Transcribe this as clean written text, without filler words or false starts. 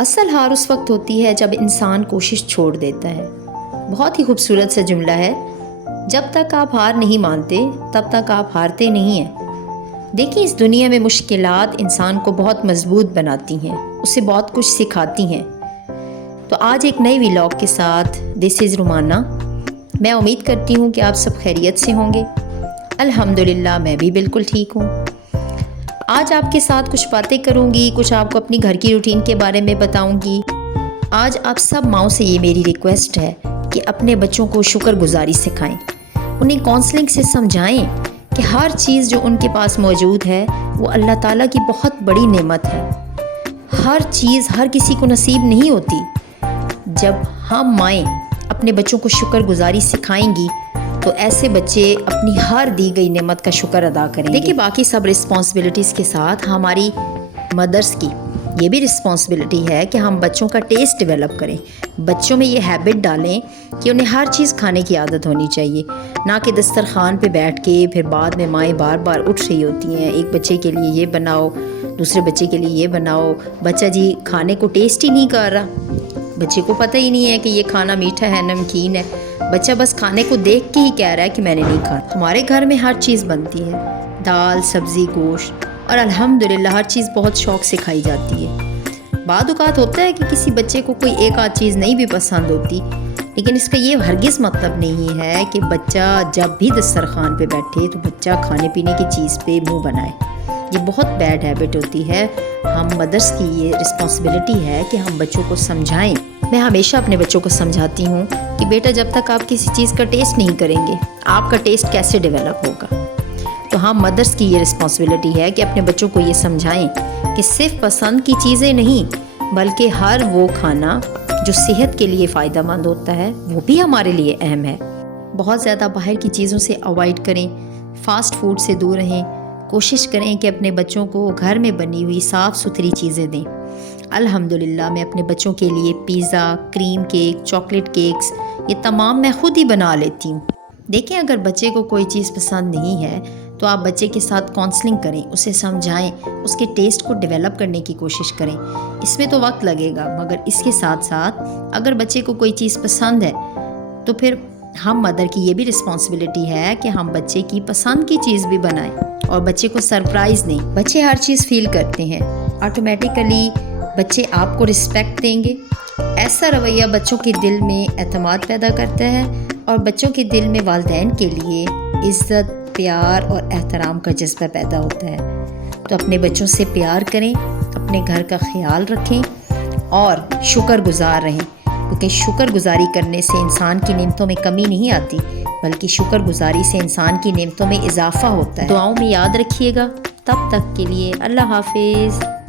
اصل ہار اس وقت ہوتی ہے جب انسان کوشش چھوڑ دیتا ہے۔ بہت ہی خوبصورت سا جملہ ہے، جب تک آپ ہار نہیں مانتے تب تک آپ ہارتے نہیں ہیں۔ دیکھیں، اس دنیا میں مشکلات انسان کو بہت مضبوط بناتی ہیں، اسے بہت کچھ سکھاتی ہیں۔ تو آج ایک نئی ولاگ کے ساتھ دس از رومانہ۔ میں امید کرتی ہوں کہ آپ سب خیریت سے ہوں گے۔ الحمدللہ میں بھی بالکل ٹھیک ہوں۔ آج آپ کے ساتھ کچھ باتیں کروں گی، کچھ آپ کو اپنی گھر کی روٹین کے بارے میں بتاؤں گی۔ آج آپ سب ماؤں سے یہ میری ریکویسٹ ہے کہ اپنے بچوں کو شکر گزاری سکھائیں، انہیں کونسلنگ سے سمجھائیں کہ ہر چیز جو ان کے پاس موجود ہے وہ اللہ تعالیٰ کی بہت بڑی نعمت ہے۔ ہر چیز ہر کسی کو نصیب نہیں ہوتی۔ جب ہم مائیں اپنے بچوں کو شکر گزاری سکھائیں گی تو ایسے بچے اپنی ہر دی گئی نعمت کا شکر ادا کریں گے۔ دیکھیے، باقی سب رسپانسبلٹیز کے ساتھ ہماری مدرس کی یہ بھی رسپانسبلٹی ہے کہ ہم بچوں کا ٹیسٹ ڈیولپ کریں، بچوں میں یہ ہیبٹ ڈالیں کہ انہیں ہر چیز کھانے کی عادت ہونی چاہیے، نہ کہ دسترخوان پہ بیٹھ کے پھر بعد میں مائیں بار بار اٹھ رہی ہوتی ہیں، ایک بچے کے لیے یہ بناؤ، دوسرے بچے کے لیے یہ بناؤ، بچہ جی کھانے کو ٹیسٹ ہی نہیں کر رہا، بچے کو پتہ ہی نہیں ہے کہ یہ کھانا میٹھا ہے نمکین ہے، بچہ بس کھانے کو دیکھ کے ہی کہہ رہا ہے کہ میں نے نہیں کھانا۔ ہمارے گھر میں ہر چیز بنتی ہے، دال، سبزی، گوشت، اور الحمدللہ ہر چیز بہت شوق سے کھائی جاتی ہے۔ بعض اوقات ہوتا ہے کہ کسی بچے کو کوئی ایک آدھ چیز نہیں بھی پسند ہوتی، لیکن اس کا یہ ہرگز مطلب نہیں ہے کہ بچہ جب بھی دسترخوان پہ بیٹھے تو بچہ کھانے پینے کی چیز پہ منہ بنائے۔ یہ بہت بیڈ ہیبٹ ہوتی ہے۔ ہم مدرس کی یہ رسپانسبلٹی ہے کہ ہم بچوں کو سمجھائیں۔ میں ہمیشہ اپنے بچوں کو سمجھاتی ہوں کہ بیٹا جب تک آپ کسی چیز کا ٹیسٹ نہیں کریں گے آپ کا ٹیسٹ کیسے ڈیولپ ہوگا۔ تو ہم مدرس کی یہ رسپانسبلٹی ہے کہ اپنے بچوں کو یہ سمجھائیں کہ صرف پسند کی چیزیں نہیں بلکہ ہر وہ کھانا جو صحت کے لیے فائدہ مند ہوتا ہے وہ بھی ہمارے لیے اہم ہے۔ بہت زیادہ باہر کی چیزوں سے اوائڈ کریں، فاسٹ فوڈ سے دور رہیں، کوشش کریں کہ اپنے بچوں کو گھر میں بنی ہوئی صاف ستھری چیزیں دیں۔ الحمدللہ میں اپنے بچوں کے لیے pizza, cream cake, chocolate cakes یہ تمام میں خود ہی بنا لیتی ہوں۔ دیکھیں، اگر بچے کو کوئی چیز پسند نہیں ہے تو آپ بچے کے ساتھ کونسلنگ کریں، اسے سمجھائیں، اس کے ٹیسٹ کو ڈیولپ کرنے کی کوشش کریں۔ اس میں تو وقت لگے گا، مگر اس کے ساتھ ساتھ اگر بچے کو کوئی چیز پسند ہے تو پھر ہم مدر کی یہ بھی رسپانسبلٹی ہے کہ ہم بچے کی پسند کی چیز بھی بنائیں اور بچے کو سرپرائز دیں۔ بچے ہر چیز فیل کرتے ہیں، آٹومیٹیکلی بچے آپ کو رسپیکٹ دیں گے۔ ایسا رویہ بچوں کے دل میں اعتماد پیدا کرتا ہے اور بچوں کے دل میں والدین کے لیے عزت، پیار اور احترام کا جذبہ پیدا ہوتا ہے۔ تو اپنے بچوں سے پیار کریں، اپنے گھر کا خیال رکھیں اور شکر گزار رہیں، کیونکہ شکر گزاری کرنے سے انسان کی نعمتوں میں کمی نہیں آتی بلکہ شکر گزاری سے انسان کی نعمتوں میں اضافہ ہوتا ہے۔ دعاؤں میں یاد رکھیے گا۔ تب تک کے لیے اللہ حافظ۔